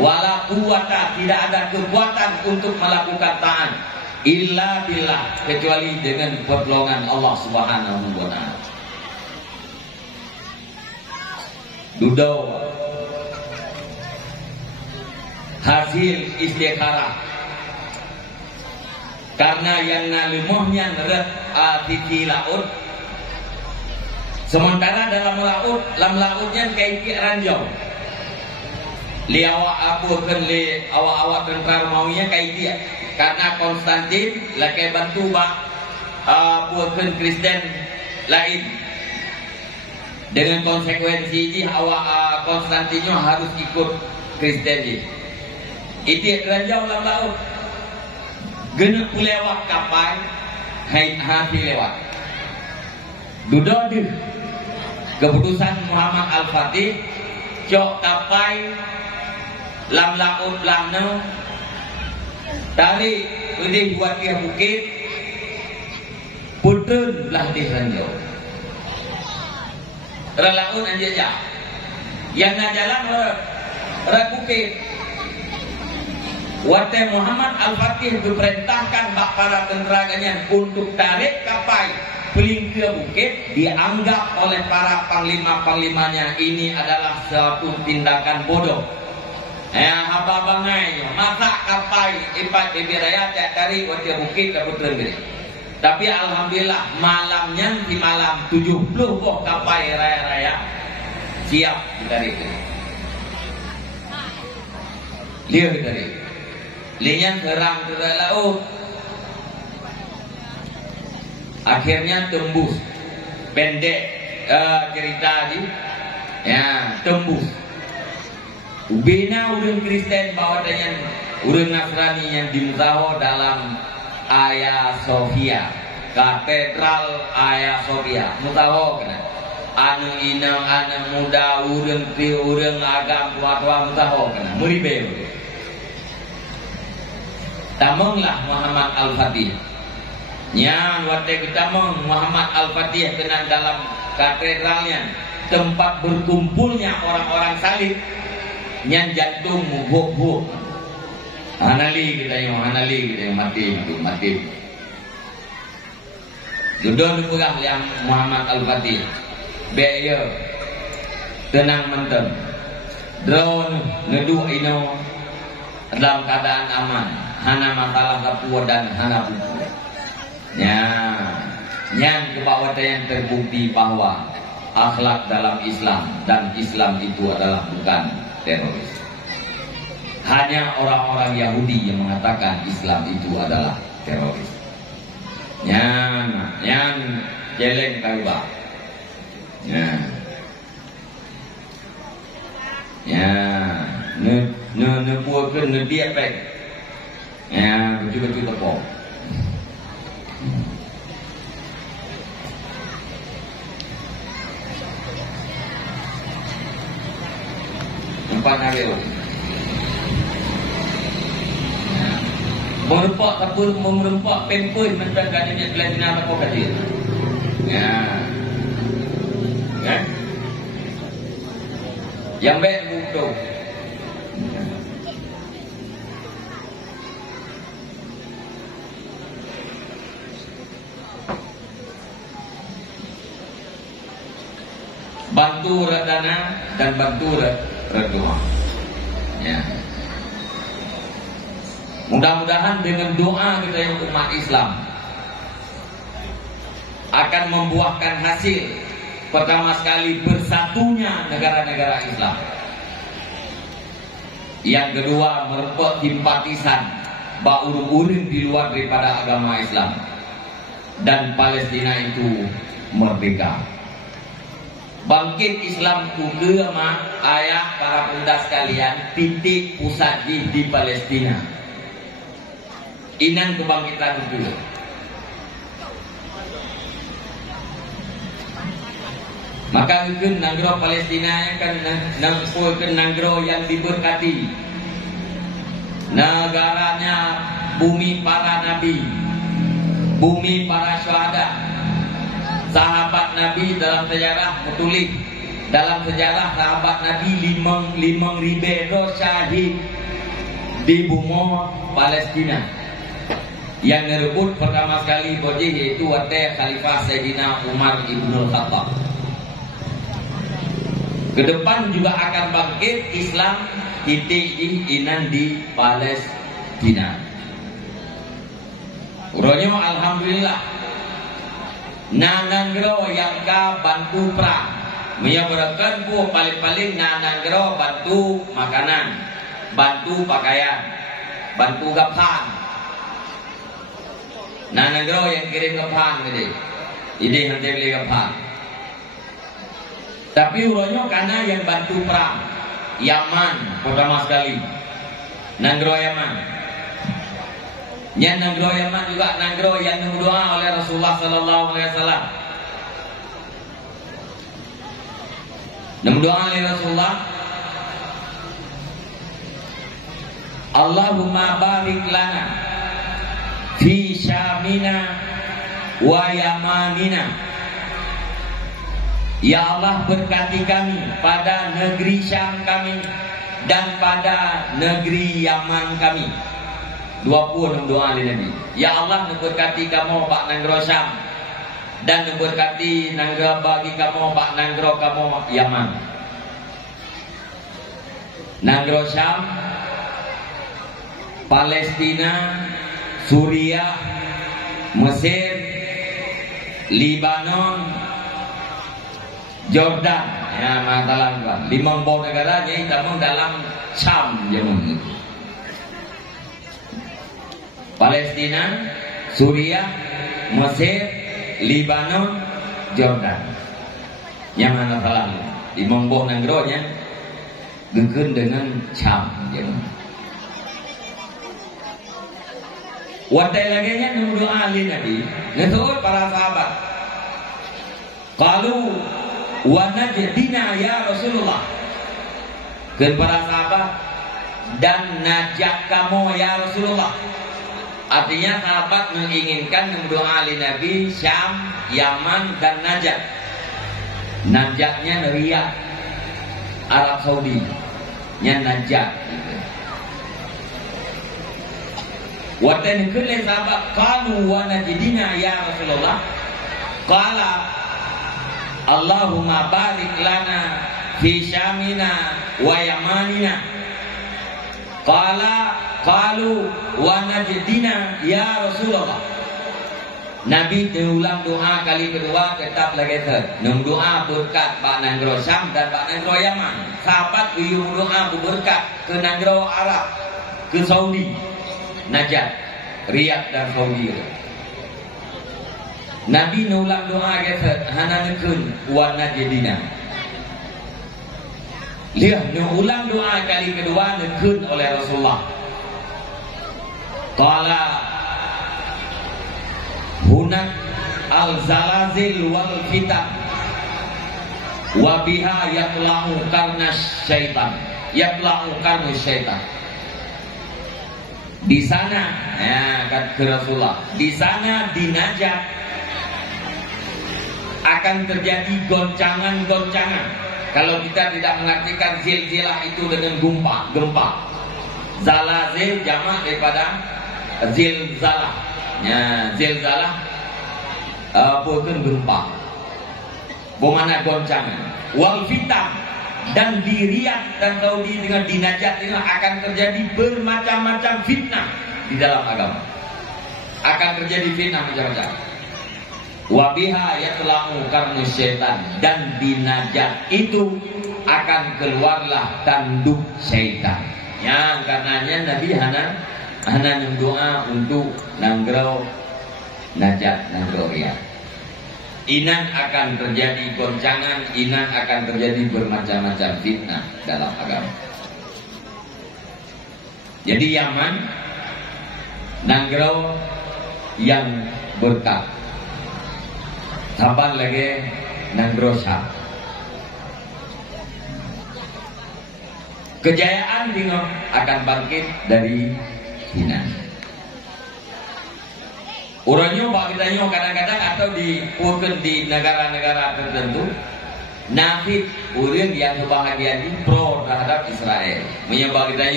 Wala quwata, tidak ada kekuatan untuk melakukan taat. Illa billah, kecuali dengan pertolongan Allah Subhanahu wa taala. Dudau hasil istikharah, karena yang nalimahnya neret titi laut, sementara dalam lautnya kayak ranjau. Li awak abukan li awak tentara maunya kayak dia. Karena Konstantin lagi bantu buatkan Kristen lain. Dengan konsekuensi ini awak Konstantinnya harus ikut Kristen ini. Itu ranjau dalam laut. Genep lewat kapal, hati lewat. Duduk deh. Keputusan Muhammad Al-Fatih cok tapai lam laut lano tarik udih buat dia bukit putun belah di ranjau relaun aja yang jalan bukit. Wate Muhammad Al-Fatih diperintahkan bak para tenteraganya untuk tarik kapai peling ke bukit, dianggap oleh para panglima-panglimanya ini adalah suatu tindakan bodoh. Haba bangai masa kapai ipat bibiraya tarik wate bukit ke putun gede. Tapi alhamdulillah malamnya di malam 70 boh kapai raya-raya siap ditarik. Dia ditarik. Linyan terang ke laut. Akhirnya tembus. Pendek cerita di tembus. Ubina urang Kristen bawa dengan urang Nasrani yang dimutaho dalam Hagia Sophia, Katedral Hagia Sophia. Mutaho kena. Anu inang anak muda urang agam tua-tua mutaho kena. Muribe. Tamonglah Muhammad Al-Fatih. Yang wate ketamong Muhammad Al-Fatih kena dalam katedralnya, tempat berkumpulnya orang-orang salib. Nyan jantung mubuk-buk. Hanali kita yang mati. Jodoh dipegang yang Muhammad Al-Fatih. Beyo tenang mentem. Drone neduh ino dalam keadaan aman. Hana masalah kapua dan hana buku. Yang kebawah yang terbukti bahwa akhlak dalam Islam dan Islam itu adalah bukan teroris. Hanya orang-orang Yahudi yang mengatakan Islam itu adalah teroris. Yang jeleng kaiba. Ne puakeun ne diepek. Betul-betul tepok. Tempat naleo. Merempak kapur, merempak pempun mendadak dia kelainan apa kadir. Yang baik butuh. Bantu redana dan bantu redoa. Mudah-mudahan dengan doa kita yang umat Islam akan membuahkan hasil. Pertama sekali bersatunya negara-negara Islam. Yang kedua merepot simpatisan baurum-urim di luar daripada agama Islam. Dan Palestina itu merdeka. Bangkit Islam kugema ayah para pemuda sekalian, titik pusat di Palestina. Inan kebangkitan itu. Maka itu negara Palestina kan negara yang diberkati. Negaranya bumi para nabi, bumi para syuhada. Sahabat Nabi dalam sejarah menulis dalam sejarah sahabat Nabi limang ribu syahid di bumi Palestina. Yang merebut pertama sekali bojih yaitu wate Khalifah Sayyidina Umar Ibnul Khattab. Kedepan juga akan bangkit Islam titik inan di Palestina. Uronyo alhamdulillah. Nananggro yang ka bantu perang. Menyebutkan bu paling-paling nananggro bantu makanan, bantu pakaian, bantu gaphan. Nananggro yang kirim gaphan gede. Ini nanti beli gaphan. Tapi uronyo karena yang bantu perang Yaman pertama sekali. Nanggro Yaman. Yang negro Yaman juga negro yang doa oleh Rasulullah Sallallahu Alaihi Wasallam. doa oleh Rasulullah, Allahumma barik lana fi syamina wa yamanina. Ya Allah, berkati kami pada negeri Syam kami dan pada negeri Yaman kami. 20 doa oleh Nabi. Ya Allah, berkati kamu pak nanggro Syam dan berkati nanggro bagi kamu pak nanggro kamu Yaman. Nanggro Syam, Palestina, Suriah, Mesir, Libanon, Jordan, ya masalah 5 negara yang termasuk dalam Syam zaman itu. Palestina, Suriah, Mesir, Libanon, Jordan. Yang mana salah 5 negaranya geun dengan Syam zaman. Watai lagi nya doa ali Nabi, ngeut para sahabat. Qalu wa najdina ya Rasulullah. Ke para sahabat, dan najak kamu ya Rasulullah. Artinya sahabat menginginkan doa ali Nabi Syam, Yaman dan Najd. Najdnya Riyadh, Arab Saudi. Nya Najd gitu. Wa tanqul sahabat qalu wa najdina ya Rasulullah. Qala Allahumma barik lana fi syamina wa yamanina. Qalu wa najdina ya Rasulullah. Nabi diulang doa kali kedua tetap lagi doa berkat Pak Nanggro Syam dan Pak Nanggro Yaman. Sahabat beliau doa berkat ke Nanggro Arab, ke Saudi, Najd, Riyadh dan Saudi. Nabi nulang doa kata hanankeun wa najdina. Lihat ulang doa kali kedua nekeun oleh Rasulullah. Qala hunak al-zalazil wal fitan wa biha yatla'u karnas syaitan. Yatla'u karnas syaitan. Di sana, ya kata Rasulullah, di sana di Najd akan terjadi goncangan-goncangan. Kalau kita tidak mengartikan zilzilah itu dengan gempa. Zalazil jamak daripada zilzalah. Ya, zilzalah bukan gempa. Bagaimana goncangan? Wal fitan, dan di Riyadh dan Saudi dengan di Najd ini akan terjadi bermacam-macam fitnah di dalam agama. Akan terjadi fitnah macam-macam. Wabiha yatla'u karnu syaitan, dan di Najd itu akan keluarlah tanduk syaitan. Ya, karenanya Nabi hana doa untuk Nanggro Najd, Nanggro Riyadh. Inan akan terjadi goncangan, inan akan terjadi bermacam-macam fitnah dalam agama. Jadi Yaman, Nanggro yang berkah. Saban lagi Nanggro Syam. Kejayaan dino akan bangkit dari hina. Urangnya pak kita kadang-kadang atau di negara-negara tertentu, nafid urang yang kebahagiaan ini pro terhadap Israel. Menyebab kita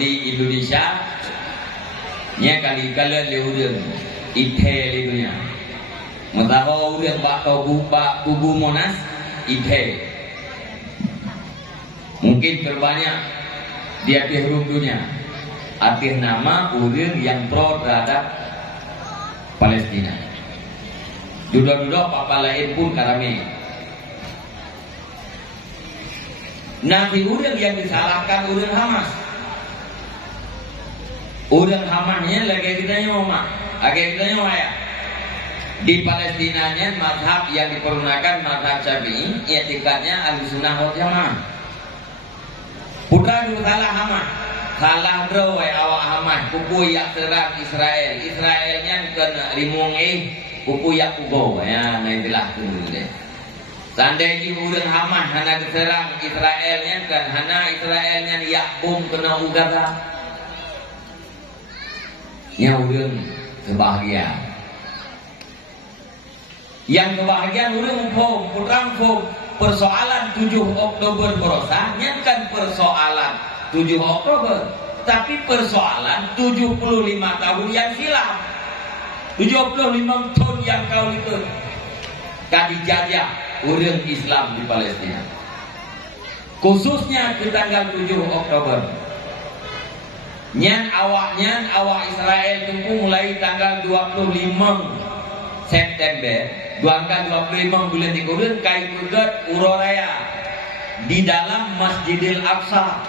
di Indonesia, nya kali kalian urang ite dunia. Mataho urang pak kubu Monas ite. Mungkin terbanyak di akhir dunia. Akhir nama urang yang pro terhadap Palestina. Duda-duda papa lain pun karame. Nabi urang yang disalahkan urang Hamas. Urang Hamasnya lagi kita nyoma, lagi kita nyoma ya. Di Palestinanya mazhab yang dipergunakan mazhab Syafi'i, etikatnya Ahlussunnah wal Jamaah. Putra itu salah Hamas. Salah bro awak Hamas kuku yak serang Israel. Israelnya kena rimung kuku yak kugo ya, nah itulah dulu deh. Seandainya urang Hamas hana diserang Israelnya kan hana Israelnya yak bom kena udara. Nya urang sebahagia. Yang kebahagiaan urang pom persoalan 7 Oktober berosa kan persoalan 7 Oktober, tapi persoalan 75 tahun yang silam. 75 tahun yang kau itu dijajah orang Islam di Palestina, khususnya di tanggal 7 Oktober. Nyan awak Israel tunggu mulai tanggal 25 September, tanggal 25 bulan 3 kai kudat uroraya di dalam Masjidil Aqsa.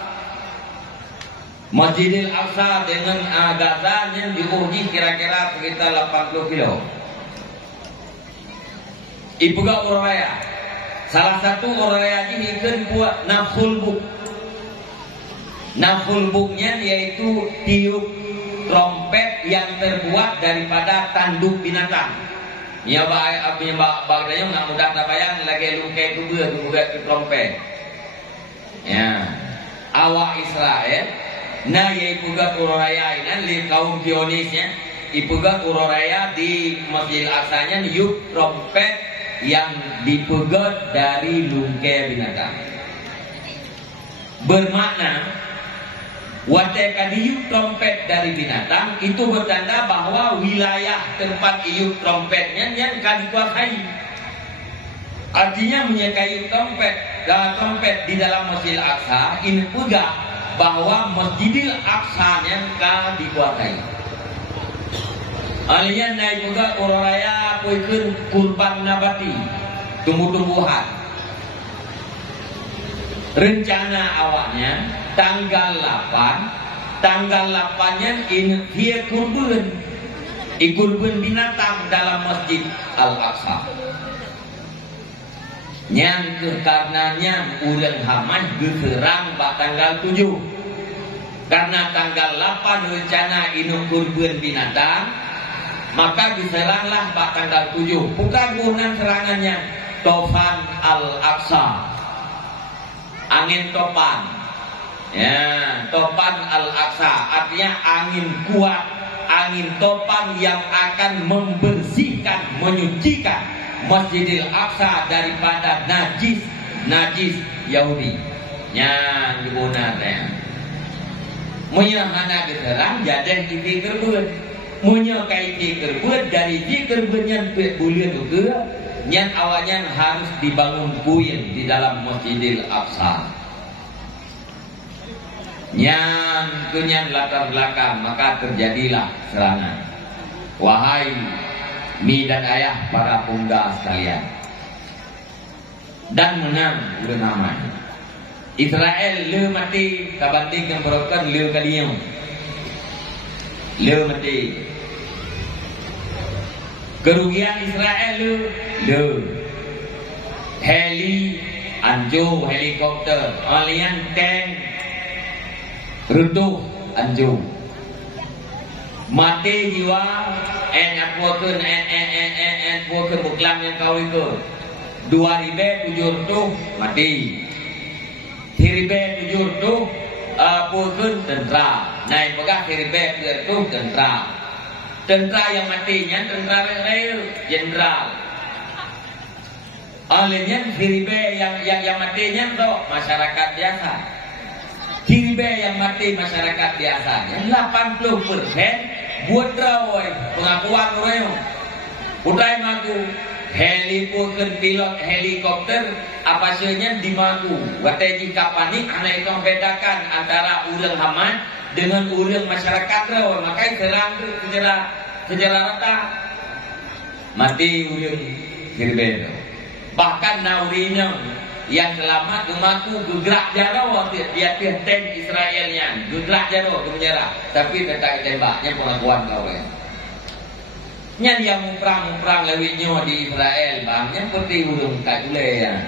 Masjidil Aqsa dengan Gaza yang diuji kira-kira sekitar 80 kilo. Ibuga uraya. Salah satu uraya ini kan buat nafsul buk. Nafsul buknya yaitu tiup trompet yang terbuat daripada tanduk binatang. Ya bagdanya nggak mudah bayang lagi lukai juga trompet. Ya, awak Israel. Nah ya ibuga uraya ini kaum Zionisnya. Ibuga uraya di Masjid Al-Aqsanya niup trompet yang dipegat dari lungkai binatang. Bermakna watekan iup trompet dari binatang itu bertanda bahwa wilayah tempat iup trompetnya yang kan dikuasai. Artinya menyekai trompet di dalam Masjidil Aqsa ini juga bahwa Masjidil Aqsa yang kan dikuasai. Alian naik juga oraya poikun kurban nabati, tumbuh-tumbuhan. Rencana awalnya tanggal 8-nya dia kurban binatang dalam Masjid Al-Aqsa. Yang karenanya ulang Hamas diserang tanggal 7. Karena tanggal 8 rencana ini kurban binatang, maka diseranglah tanggal 7. Bukan bukan serangannya Tofan Al-Aqsa, angin topan. Ya, Tofan Al-Aqsa artinya angin kuat, angin topan yang akan membersihkan, menyucikan Masjidil Aqsa daripada najis Yahudi. Yang dibunarnya menyahana diserang jadi dipikir buat menyakai zikir buat dari zikir yang bulan juga yang awalnya harus dibangun kuil di dalam Masjidil Aqsa. Yang kunyan latar belakang maka terjadilah serangan. Wahai mi dan ayah para pemuda sekalian, dan menang udah namanya Israel le mati kabanding yang berokan le kalian le mati. Kerugian Israel le helikopter alian tank runtuh anjung mati jiwa bukan buklang yang kau itu 2.700 mati 3.700 bukan tentara naik pegah 3.700 tentara yang matinya tentara Israel jenderal. Olehnya Hiribe yang matinya itu masyarakat biasa. Hiribe yang mati masyarakat biasanya 80% buat rawai pengakuan orang. Utai maku helipun pilot helikopter apa saja di maku. Wateji kapanik anak itu membedakan antara urang Hamas dengan urang masyarakat rawai. Makanya sejarah rata mati urang Hiribe. Bahkan naurinya yang selamat gemaku gerak jauh dia tank Israelnya gerak jauh ke penjara tapi tetap tembaknya pengakuan kau ya. Nya dia muprang lewitnya di Israel bangnya seperti urung tak boleh ya.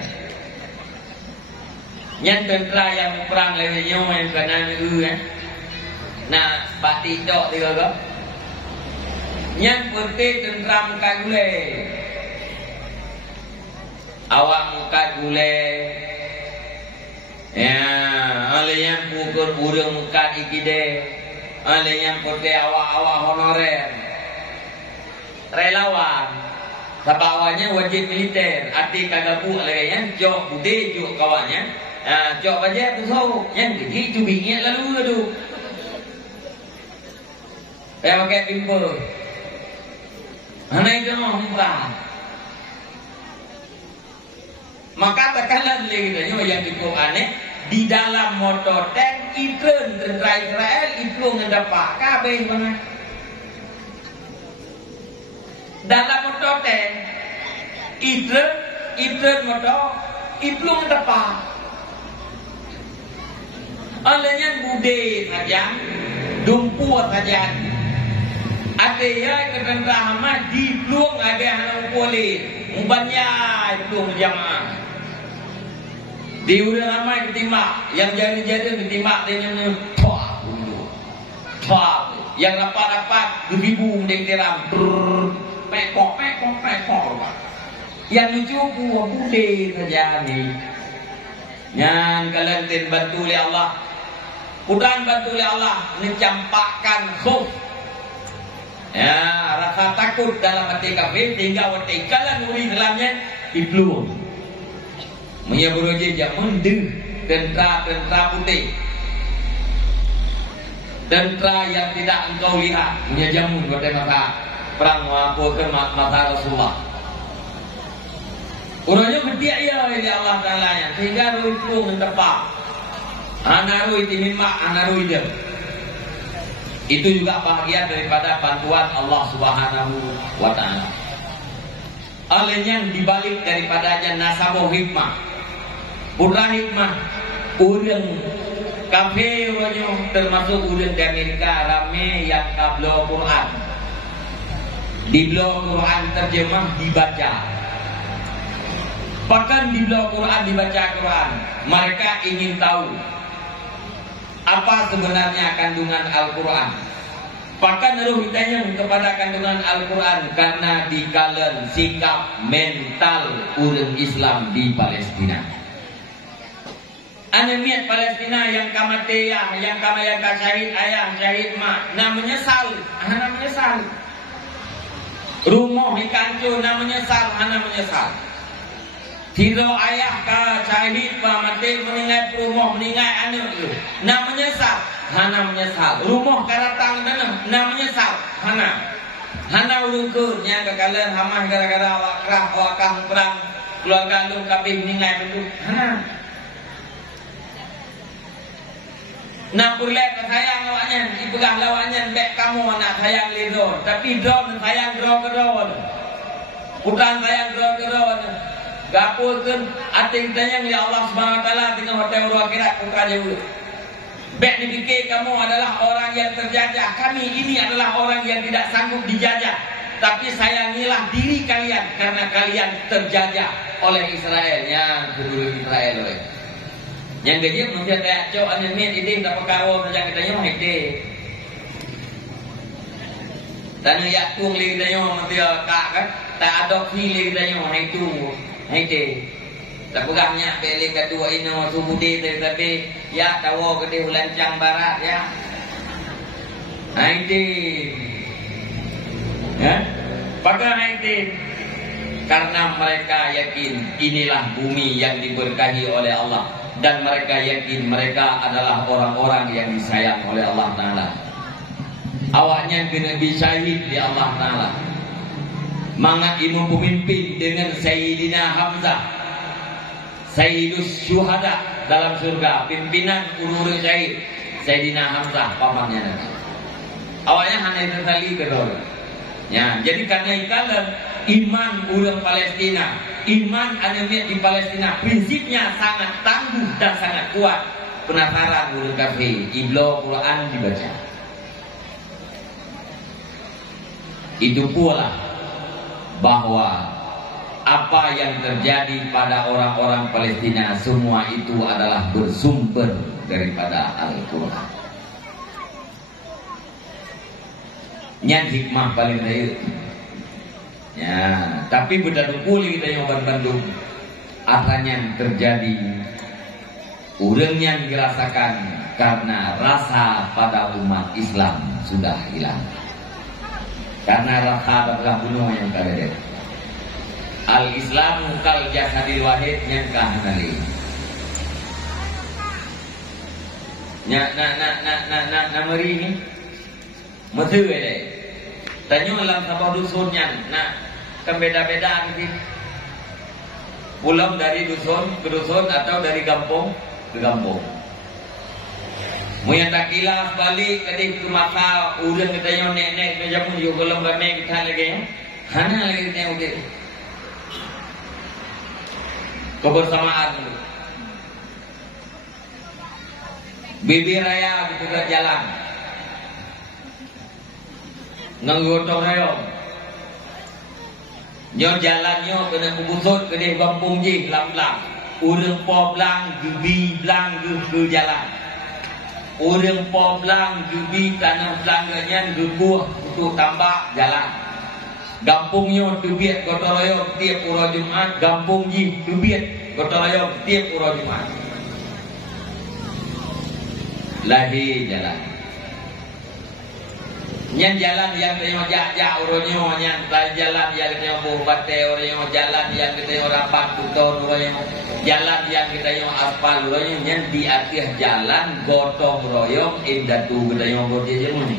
Nya tentara yang muprang lewitnya yang kanan itu ya. Nah pati dok dia kau. Nya seperti tentara tak boleh. awak muka gule, ya, alenya pukul urang muka ikide, alenya pote awak honorer, relawan, sabawanya wajib militer, arti kagapu alenya, jok bude jok kawannya, jok baja pusau, yang gigi cubingnya lalu. Pakai pimpul, mana itu mumpah. Maka tekanan lagi yang cukup aneh di dalam motor tank iklan tentara Israel itu ngedapak kabeh mana. Dalam motor tank iklan motor itu ngedapak. Alenya bude saja, dumpu saja. Ada yang tentara Hamas di pelung ada yang polis, banyak pelung jamaah. Di udah ramai ditimbak, yang jadi ditimbak dengan tua, yang rapat 2.000 dengteram, pekok. Yang lucu bude saja nih. Yang kalian bantu oleh Allah, Quran bantu oleh Allah, mencampakkan khuf. Ya, rasa takut dalam hati kafir sehingga waktu kalian uri dalamnya dipelung. Menyeberoje jamun deng tentara putih, tentara yang tidak engkau lihat punya jamun pada masa perang mengakukan masa Rasulullah. Orangnya berdiak ya ini Allah Taala nya sehingga rui pelung mentepak, anarui timimah anarui dia. Itu juga bahagian daripada bantuan Allah Subhanahu wa Ta'ala. Alenya dibalik daripadanya nasabah hikmah, putra hikmah, urang kafe termasuk urang di Amerika rame yang kablo Quran. Di blog Quran terjemah dibaca. Bahkan di blog Quran dibaca Quran, mereka ingin tahu apa sebenarnya kandungan Al-Quran. Bahkan naruh ditanya kepada kandungan Al-Quran karena dikalen sikap mental urang Islam di Palestina. Anemiat Palestina yang kamateyah, yang kamayang syahid ayah, syahid mak, namanya menyesal, menyesal. Rumah dikancur, namanya menyesal. Tidak ayah ka syahid pa mati meninggal rumah meninggal anak itu. Namanya menyesal. Rumah karatang nama menyesal. Hana urungkeun nya kekalian hamah gara-gara awakah perang keluarga lu kabeh meninggal itu. Nak pulek sayang awaknya, dipegang lawaknya bek kamu anak sayang lido, tapi don sayang dro-dro. Bukan sayang dro-dro. Gapulkan ating tanyang ya Allah Subhanahu wa Ta'ala dengan hotel akhirat putra jauh. Bek dipikir kamu adalah orang yang terjajah. Kami ini adalah orang yang tidak sanggup dijajah. Tapi sayangilah diri kalian karena kalian terjajah oleh Israel. Yang kedua Israel. Yang gaji mungkin kayak cowok anjir ini tak perkara macam katanya hekde. Dan ya tung li katanya mesti kak kan tak adopsi li katanya itu. Hei, tak pegangnya beli kedua ini sumudi tapi ya tahu gede ulancang barat ya. Hei, ya, pakai hei karena mereka yakin inilah bumi yang diberkahi oleh Allah dan mereka yakin mereka adalah orang-orang yang disayang oleh Allah Taala. Awaknya kena disyahid di Allah Taala. Mangat imam pemimpin dengan Sayyidina Hamzah, Sayyidus Syuhada dalam surga, pimpinan urus syahid Sayyidina Hamzah pamannya nanti. Awalnya hanya tertali kedor. Ya, jadi karena ikalan iman orang Palestina, iman anemiat di Palestina, prinsipnya sangat tangguh dan sangat kuat. Penasaran urang kafir, iblo Quran dibaca. Itu pula bahwa apa yang terjadi pada orang-orang Palestina semua itu adalah bersumber daripada Al-Quran. Nyan hikmah paling baik. Ya, tapi beda dukuli kita yang Bandung. Apanya terjadi? Urangnya dirasakan karena rasa pada umat Islam sudah hilang. Karena rasa adalah bunuh yang kadang. Al-Islamu kal jasadil wahid yang kahanali. Nameri ini mesir deh. Tanya dalam sabah dusunnya, kan beda-beda gitu. Pulang dari dusun ke dusun atau dari kampung ke kampung. Mungkin tak kilas balik ke maka udah kita yang nenek macam pun juga belum kami kita lagi. Hana lagi kita udah kebersamaan. Bibi raya juga jalan. Nganggotong rayong. Nyo jalan nyo kena kubusut kena kampung je lam-lam. Urang po blang gebi blang ke jalan. Urang po blang gebi tanah belangannya gebuh untuk tambah jalan. Kampung nyo tebiat gotong royong tiap urang Jumat, kampung je tebiat gotong royong tiap urang Jumat. Lahir jalan. Nyan jalan yang tengok jak uronyo, nyan jalan yang tengok bupate uronyo, jalan yang tengok rapat kutor uronyo, jalan yang tengok aspal uronyo, nyan di akhir jalan gotong royong indatu tengok gotong jemun.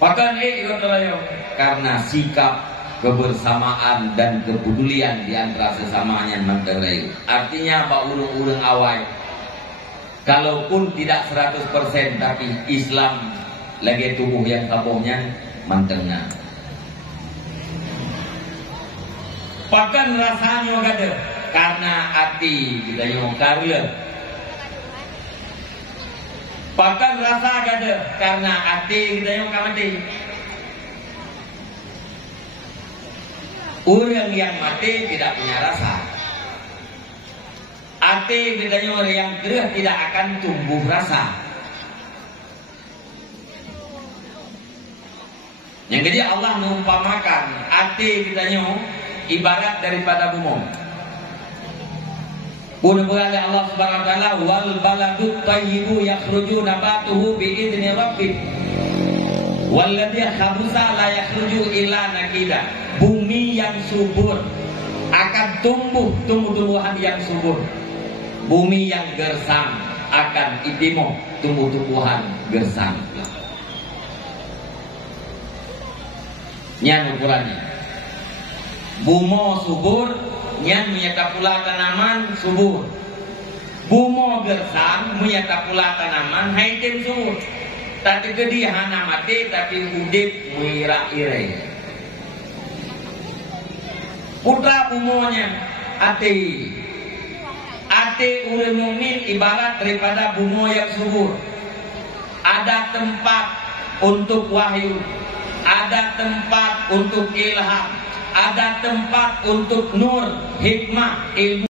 Pakan gotong royong karena sikap kebersamaan dan kepedulian di antara sesamanya menterai. Artinya pak urung-urung awal, kalaupun tidak 100% tapi Islam lagi tubuh yang kabuhnya mantengna. Pakan rasanya gada karena hati kita yang karya. Pakan rasa gada karena hati kita yang mati. Orang yang mati tidak punya rasa. Hati kita yang gerah tidak akan tumbuh rasa. Yang jadi Allah mengumpamakan hati kita ibarat daripada bumi. Pun berkata Allah Subhanahu wa taala wal baladut thayyibu yakhruju nabatuhu bi idzni rabbih. Walladzi khabutha la yakhruju illa nakida. Bumi yang subur akan tumbuh tumbuh-tumbuhan yang subur. Bumi yang gersang akan itimo tumbuh-tumbuhan gersang. Nyan ukurannya. Bumo subur, nyan menyata pula tanaman subur. Bumo gersang menyata pula tanaman haitin subur. Tapi gede hana mati tapi udip muira-ire. Putra bumonya ati. Ati urang mukmin ibarat daripada bumo yang subur. Ada tempat untuk wahyu. Ada tempat untuk ilham, ada tempat untuk nur, hikmah, ilmu.